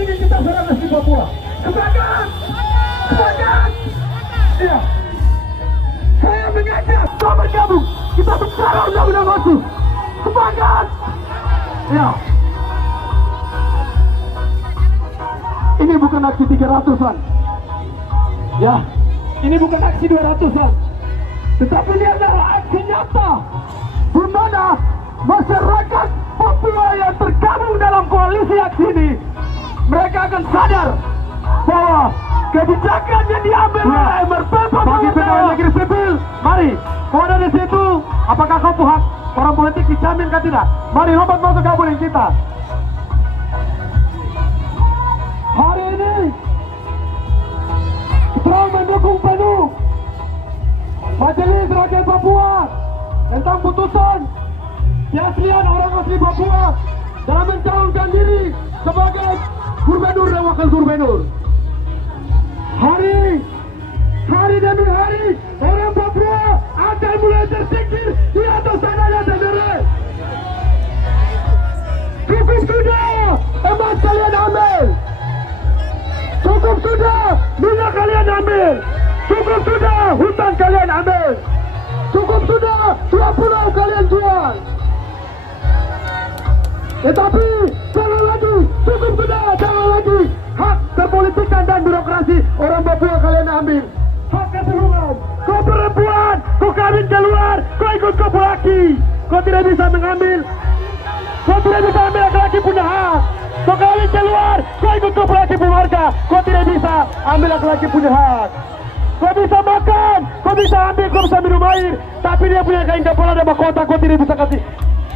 ingin kita serang asli Papua. Sepakat? Sepakat? Iya. Saya mengajak kau bergabung. Kita bicara undang-undang otsus. Sepakat? Iya. Ini bukan aksi 300-an. Ya, ini bukan aksi 200-an. Tetapi ini adalah aksi nyata di mana masyarakat Papua yang tergabung dalam koalisi aksi ini, mereka akan sadar bahwa kebijakan yang diambil oleh MRP bagi pegawai negeri sipil. Mari, kau ada di situ. Apakah kau puhak orang politik dijamin kan tidak? Mari lompat masuk gabung dengan kita. Hari ini kita mendukung penuh Majelis Rakyat Papua tentang putusan keaslian orang asli Papua dalam mencalonkan diri sebagai gubernur dan wakil gubernur. Hari demi hari orang Papua akan mulai tersingkir di atas tanahnya sendiri. Cukup sudah emas kalian ambil. Cukup sudah minyak kalian ambil. Cukup sudah hutan kalian ambil. Cukup sudah pulau kalian jual. Tetapi jangan lagi, cukup sudah, jangan lagi hak kepolitikan dan birokrasi orang Papua kalian ambil. Hak keturunan, kau perempuan, kau kawin keluar, kau ikut kau laki. Kau tidak bisa mengambil, kau tidak bisa ambil laki-laki punya hak. Kau kawin keluar, kau ikut kau laki keluarga, kau tidak bisa ambil laki-laki punya hak. Kau bisa makan, kau bisa ambil, kau bisa minum air, tapi dia punya kain kepala dan mahkota, kau tidak bisa kasih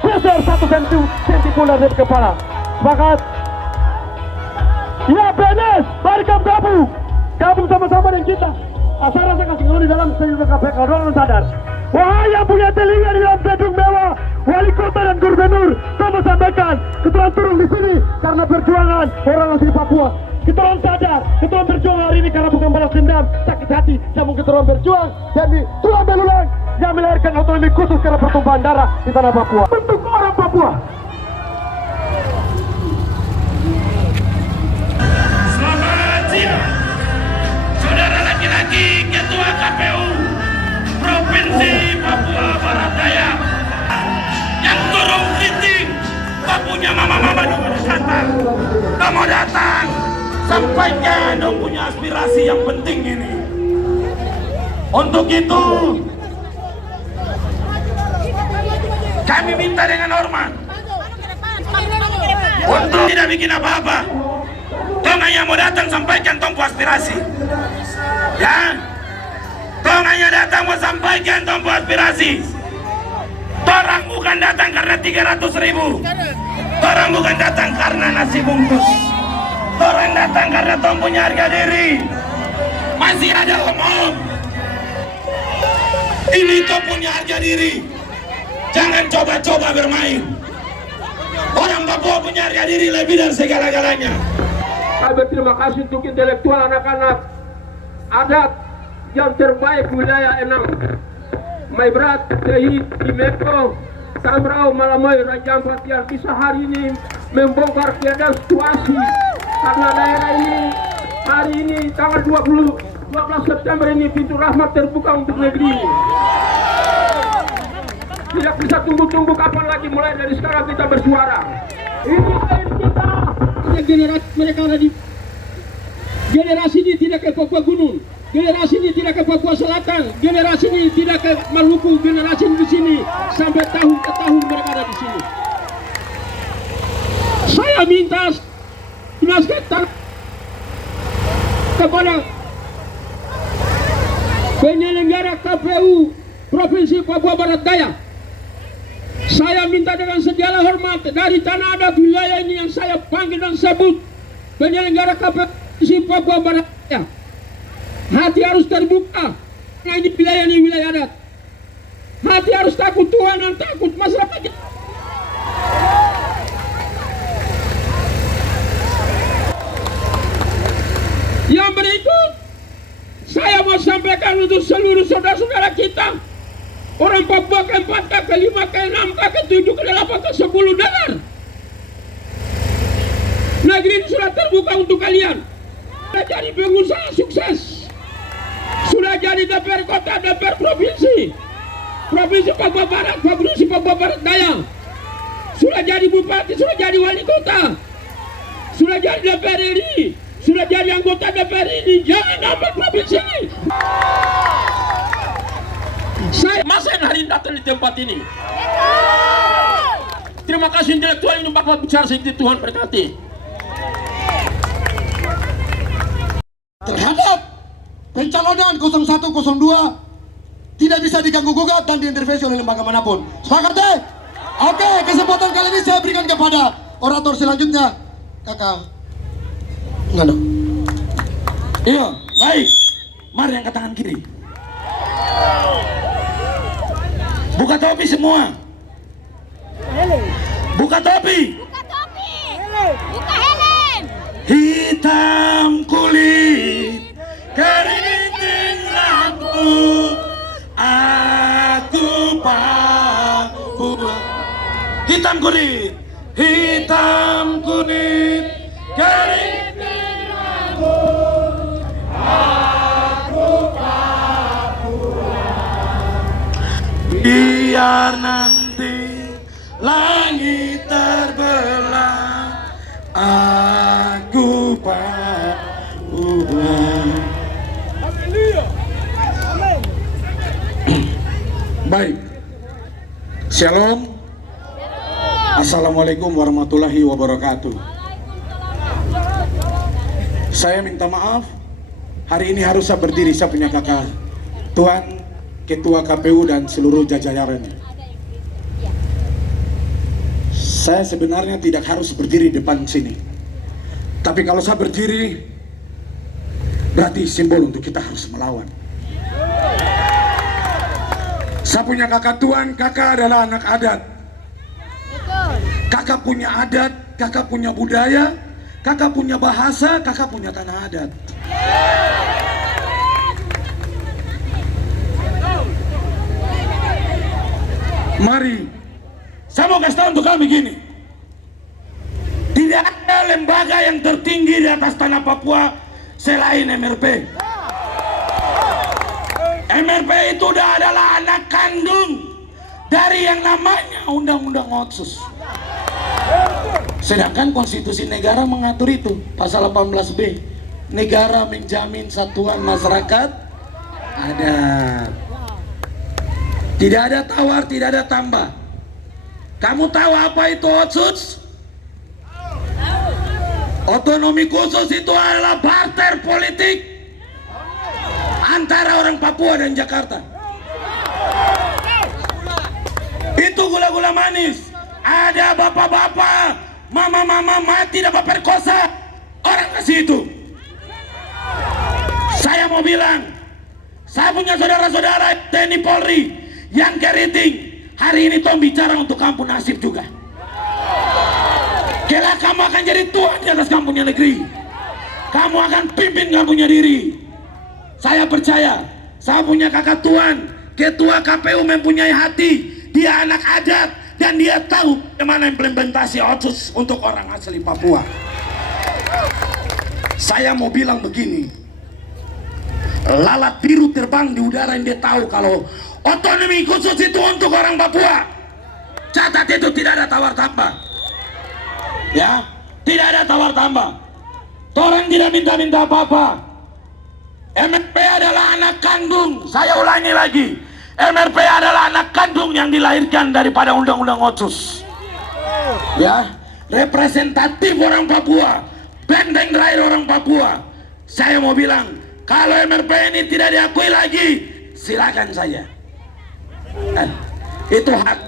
geser 1 senti pun dari kepala. Sepakat? Ya PNS, mari kamu gabung sama-sama dengan kita. Asal rasa kasih ngomong di dalam sehingga KPK, orang sadar. Wahai yang punya telinga di dalam gedung mewah, wali kota dan gubernur, kamu sampaikan, kita turun di sini karena perjuangan orang asli Papua. Kita orang sadar, kita orang berjuang hari ini karena bukan balas dendam, sakit hati, namun kita orang berjuang demi tulang belulang yang melahirkan otonomi khusus karena pertumpahan darah di tanah Papua. Bentuk orang Papua. Selamat siang, saudara laki-laki Ketua KPU Provinsi Papua Barat Daya yang turun kritik, kau punya mama-mama di Nusantara. Kamu datang, sampaikan dong punya aspirasi yang penting ini. Untuk itu, kami minta dengan hormat untuk tidak bikin apa-apa. Tong hanya mau datang sampaikan tongku aspirasi. Ya, tong hanya datang mau sampaikan tongku aspirasi. Torang bukan datang karena 300.000. Torang bukan datang karena nasi bungkus. Torang datang karena tong punya harga diri. Masih ada omong. Ini tong punya harga diri. Jangan coba-coba bermain. Orang Papua punya harga diri lebih dari segala-galanya. Kami berterima kasih untuk intelektual anak-anak adat yang terbaik wilayah 6. Maibrat, Tehit, Imeko, Samrau, Malamoy, Raja Ampat yang bisa hari ini membongkar keadaan situasi karena daerah ini hari ini tanggal 12 September ini pintu rahmat terbuka untuk negeri ini. Tidak bisa tunggu-tunggu kapan lagi, mulai dari sekarang kita bersuara. Ini klaim kita. Generasi mereka ada di generasi ini tidak ke Papua Gunung, generasi ini tidak ke Papua Selatan, generasi ini tidak ke Maluku, generasi ini di sini sampai tahun ke tahun mereka ada di sini. Saya minta dinaskan kepada penyelenggara KPU Provinsi Papua Barat Daya. Saya minta dengan segala hormat dari tanah adat wilayah ini yang saya panggil dan sebut penyelenggara KPU Papua Barat Daya. Hati harus terbuka. Nah, ini wilayah adat. Hati harus takut Tuhan dan takut masyarakat. Yang berikut saya mau sampaikan untuk seluruh saudara-saudara kita, orang Papua ke-4, ke-5, ke-6, ke-7, ke-8, ke-10 dengar. Negeri ini sudah terbuka Provinsi Papua Barat, Provinsi Papua Barat Daya. Sudah jadi bupati, sudah jadi wali kota, sudah jadi DPR RI, sudah jadi anggota DPR RI. Jangan dapat provinsi ini. Saya masa yang hari ini datang di tempat ini. Terima kasih intelektual ini bakal bicara sedikit. Tuhan berkati. Terhadap pencalonan 0102 tidak bisa diganggu gugat dan diintervensi oleh lembaga manapun. Sepakat deh? Oke, kesempatan kali ini saya berikan kepada orator selanjutnya, Kakak Ngano. Iya, baik. Mari angkat tangan kiri. Buka topi semua. Buka topi. Buka topi. Buka helm. Hitam kulit, keriting rambut, aku Papua. Hitam kulit, keriting rambut, aku Papua. Biar nanti langit terbelah, aku Papua. Baik. Shalom. Assalamualaikum warahmatullahi wabarakatuh. Saya minta maaf, hari ini harus saya berdiri, saya punya kakak Tuan Ketua KPU dan seluruh jajarannya. Saya sebenarnya tidak harus berdiri depan sini, tapi kalau saya berdiri berarti simbol untuk kita harus melawan. Saya punya kakak Tuan, kakak adalah anak adat. Kakak punya adat, kakak punya budaya, kakak punya bahasa, kakak punya tanah adat. Mari, saya mau kasih tahu untuk kami gini. Tidak ada lembaga yang tertinggi di atas tanah Papua selain MRP. MRP itu udah adalah anak kandung dari yang namanya Undang-Undang Otsus. Sedangkan konstitusi negara mengatur itu, pasal 18B. Negara menjamin satuan masyarakat adat. Tidak ada tawar, tidak ada tambah. Kamu tahu apa itu Otsus? Otonomi khusus itu adalah barter politik antara orang Papua dan Jakarta. Itu gula-gula manis. Ada bapak-bapak, mama-mama mati dapat perkosa. Orang kasih itu. Saya mau bilang, saya punya saudara-saudara TNI Polri yang keriting. Hari ini Tom bicara untuk kampung nasib juga. Kelak kamu akan jadi tuan di atas kampungnya negeri. Kamu akan pimpin kampungnya diri. Saya percaya, saya punya kakak Tuan, ketua KPU mempunyai hati. Dia anak adat dan dia tahu bagaimana implementasi Otsus untuk orang asli Papua. Saya mau bilang begini, lalat biru terbang di udara yang dia tahu kalau otonomi khusus itu untuk orang Papua. Catat itu, tidak ada tawar tambah. Ya, tidak ada tawar tambah. Orang tidak minta-minta apa-apa. MRP adalah anak kandung. Saya ulangi lagi, MRP adalah anak kandung yang dilahirkan daripada Undang-Undang Otsus. Ya, representatif orang Papua, benteng terakhir orang Papua. Saya mau bilang, kalau MRP ini tidak diakui lagi, silakan saja. Itu hak.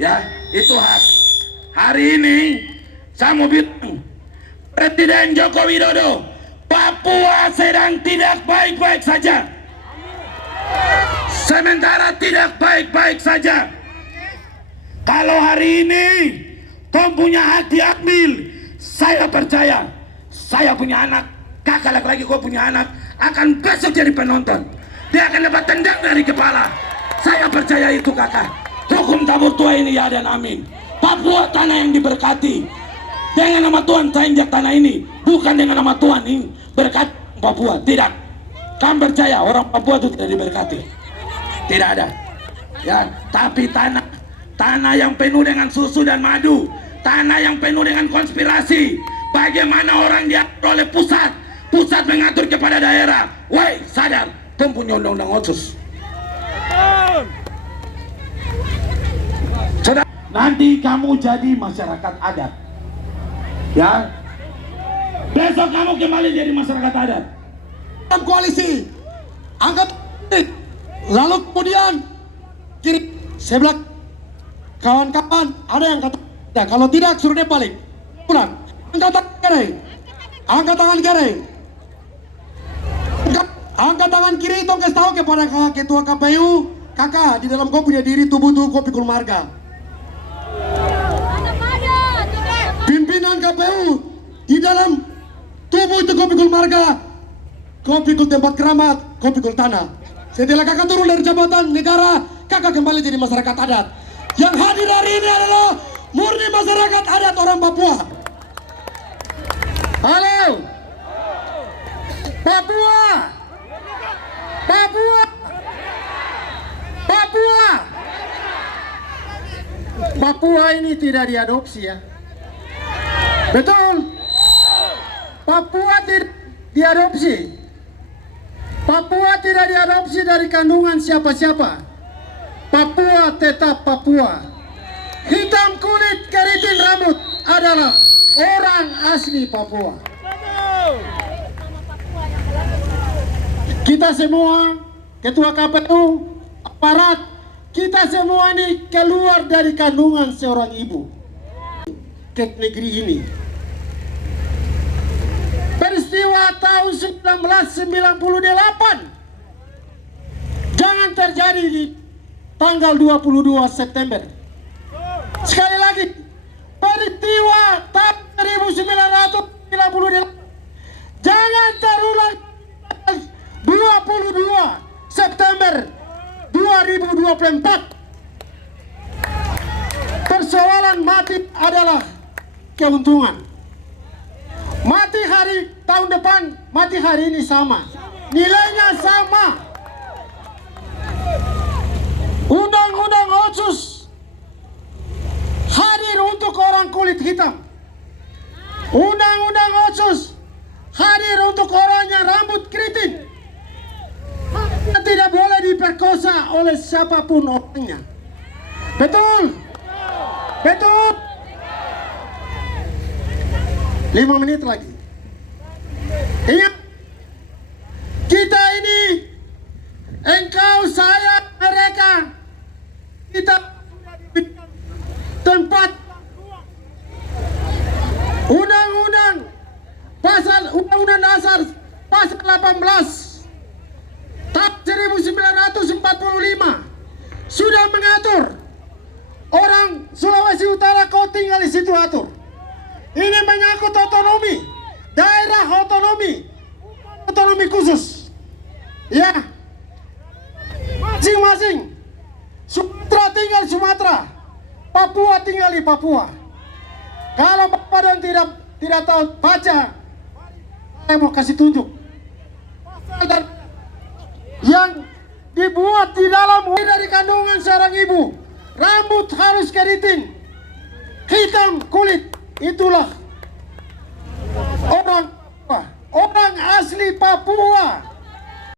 Ya, itu hak. Hari ini saya mau bilang, Presiden Joko Widodo, Papua sedang tidak baik-baik saja. Sementara tidak baik-baik saja. Kalau hari ini Tom punya hak diambil, saya percaya, saya punya anak, kakak laki-laki gue punya anak, akan besok jadi penonton. Dia akan dapat tendang dari kepala. Saya percaya itu kakak. Hukum tabur tua ini ya dan amin. Papua tanah yang diberkati. Dengan nama Tuhan saya injak tanah ini, bukan dengan nama Tuhan ini berkat Papua, tidak. Kamu percaya orang Papua itu tidak diberkati? Tidak ada. Ya, tapi tanah yang penuh dengan susu dan madu, tanah yang penuh dengan konspirasi. Bagaimana orang diatur oleh pusat mengatur kepada daerah. Woi, sadar, tong punya undang-undang otsus. Nanti kamu jadi masyarakat adat, ya. Besok kamu kembali jadi masyarakat adat. Dalam koalisi, angkat, lalu kemudian kiri sebelah kawan-kawan ada yang kata, ya, kalau tidak suruh dia balik. Pulang, angkat tangan kiri, angkat tangan kiri, angkat tangan kiri itu kasih tahu kepada ketua KPU, kakak di dalam kau punya diri tubuh kopi keluarga. Pimpinan KPU di dalam tubuh itu kopi keluarga, kopi tempat keramat, kopi tanah. Setelah kakak turun dari jabatan negara, kakak kembali jadi masyarakat adat. Yang hadir hari ini adalah murni masyarakat adat orang Papua. Halo, Papua, Papua, Papua. Papua ini tidak diadopsi, ya. Betul. Papua tidak diadopsi. Papua tidak diadopsi dari kandungan siapa-siapa. Papua tetap Papua. Hitam kulit, keriting rambut adalah orang asli Papua. Kita semua, ketua KPU, aparat, kita semua ini keluar dari kandungan seorang ibu ke negeri ini. Peristiwa tahun 1998 jangan terjadi di tanggal 22 September. Sekali lagi, peristiwa tahun 1998 jangan terulang 22 September 2024. Persoalan mati adalah keuntungan. Mati hari tahun depan, mati hari ini sama, nilainya sama. Undang-undang otsus hadir untuk orang kulit hitam. Undang-undang otsus hadir untuk orang yang rambut keriting. Tidak boleh diperkosa oleh siapapun orangnya. Betul? Betul? 5 menit lagi. Ingat, kita ini, engkau, saya, mereka, kita tempat undang-undang dasar pasal 18 tahun 1945 sudah mengatur orang Sulawesi Utara kau tinggal di situ atur. Ini menyangkut otonomi, daerah otonomi khusus. Ya, masing-masing. Sumatera tinggal Sumatera, Papua tinggal di Papua. Kalau Bapak dan tidak tahu baca, saya mau kasih tunjuk. Dan yang dibuat di dalam dari kandungan seorang ibu, rambut harus keriting, hitam kulit. Itulah orang asli Papua.